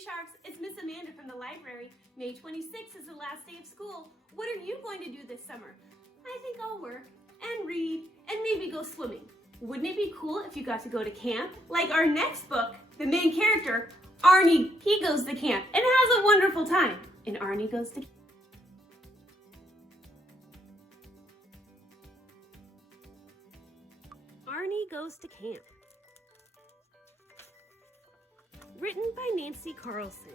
Sharks, it's Miss Amanda from the library. May 26th is the last day of school. What are you going to do this summer? I think I'll work and read and maybe go swimming. Wouldn't it be cool if you got to go to camp? Like our next book, the main character, Arnie, he goes to camp and has a wonderful time. And Arnie goes to camp. Arnie Goes to Camp. Written by Nancy Carlson.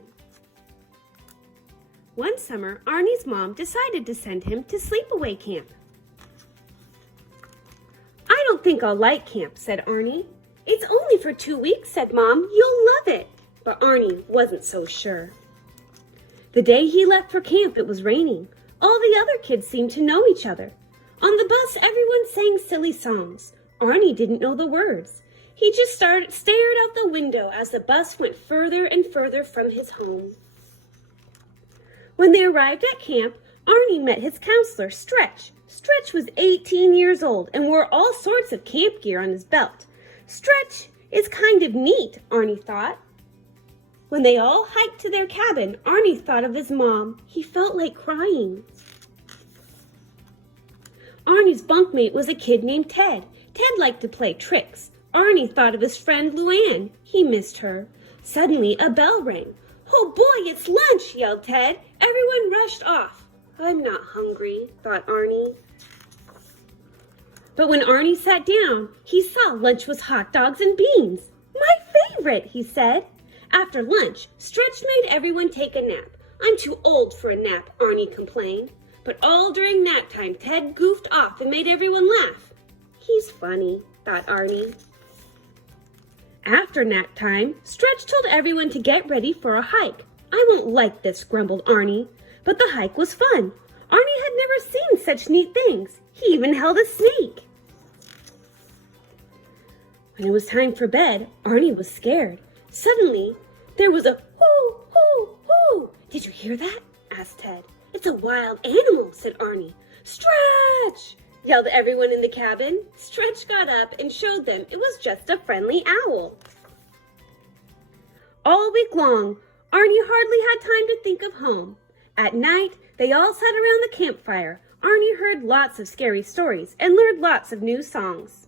One summer, Arnie's mom decided to send him to sleepaway camp. I don't think I'll like camp, said Arnie. It's only for 2 weeks, said Mom. You'll love it. But Arnie wasn't so sure. The day he left for camp, it was raining. All the other kids seemed to know each other. On the bus, everyone sang silly songs. Arnie didn't know the words. He just stared out the window as the bus went further and further from his home. When they arrived at camp, Arnie met his counselor, Stretch. Stretch was 18 years old and wore all sorts of camp gear on his belt. Stretch is kind of neat, Arnie thought. When they all hiked to their cabin, Arnie thought of his mom. He felt like crying. Arnie's bunkmate was a kid named Ted. Ted liked to play tricks. Arnie thought of his friend Luann. He missed her. Suddenly, a bell rang. Oh boy, it's lunch, yelled Ted. Everyone rushed off. I'm not hungry, thought Arnie. But when Arnie sat down, he saw lunch was hot dogs and beans. My favorite, he said. After lunch, Stretch made everyone take a nap. I'm too old for a nap, Arnie complained. But all during nap time, Ted goofed off and made everyone laugh. He's funny, thought Arnie. After nap time, Stretch told everyone to get ready for a hike. I won't like this, grumbled Arnie. But the hike was fun. Arnie had never seen such neat things. He even held a snake. When it was time for bed, Arnie was scared. Suddenly, there was a hoo, hoo, hoo. Did you hear that? Asked Ted. It's a wild animal, said Arnie. Stretch! Yelled everyone in the cabin. Stretch got up and showed them it was just a friendly owl. All week long, Arnie hardly had time to think of home. At night, they all sat around the campfire. Arnie heard lots of scary stories and learned lots of new songs.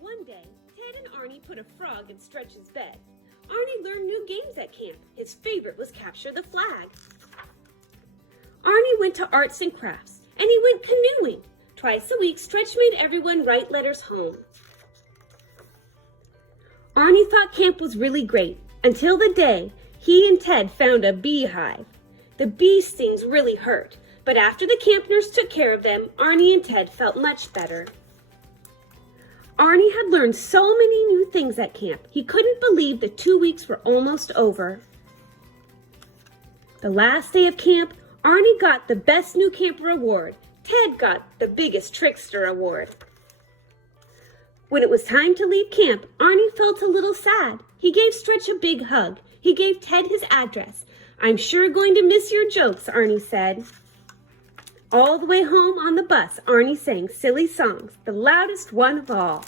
One day, Ted and Arnie put a frog in Stretch's bed. Arnie learned new games at camp. His favorite was Capture the Flag. Arnie went to arts and crafts, and he went canoeing. Twice a week, Stretch made everyone write letters home. Arnie thought camp was really great, until the day he and Ted found a beehive. The bee stings really hurt, but after the camp nurse took care of them, Arnie and Ted felt much better. Arnie had learned so many new things at camp, he couldn't believe the 2 weeks were almost over. The last day of camp, Arnie got the Best New Camper award. Ted got the Biggest Trickster award. When it was time to leave camp, Arnie felt a little sad. He gave Stretch a big hug. He gave Ted his address. I'm sure going to miss your jokes, Arnie said. All the way home on the bus, Arnie sang silly songs, the loudest one of all.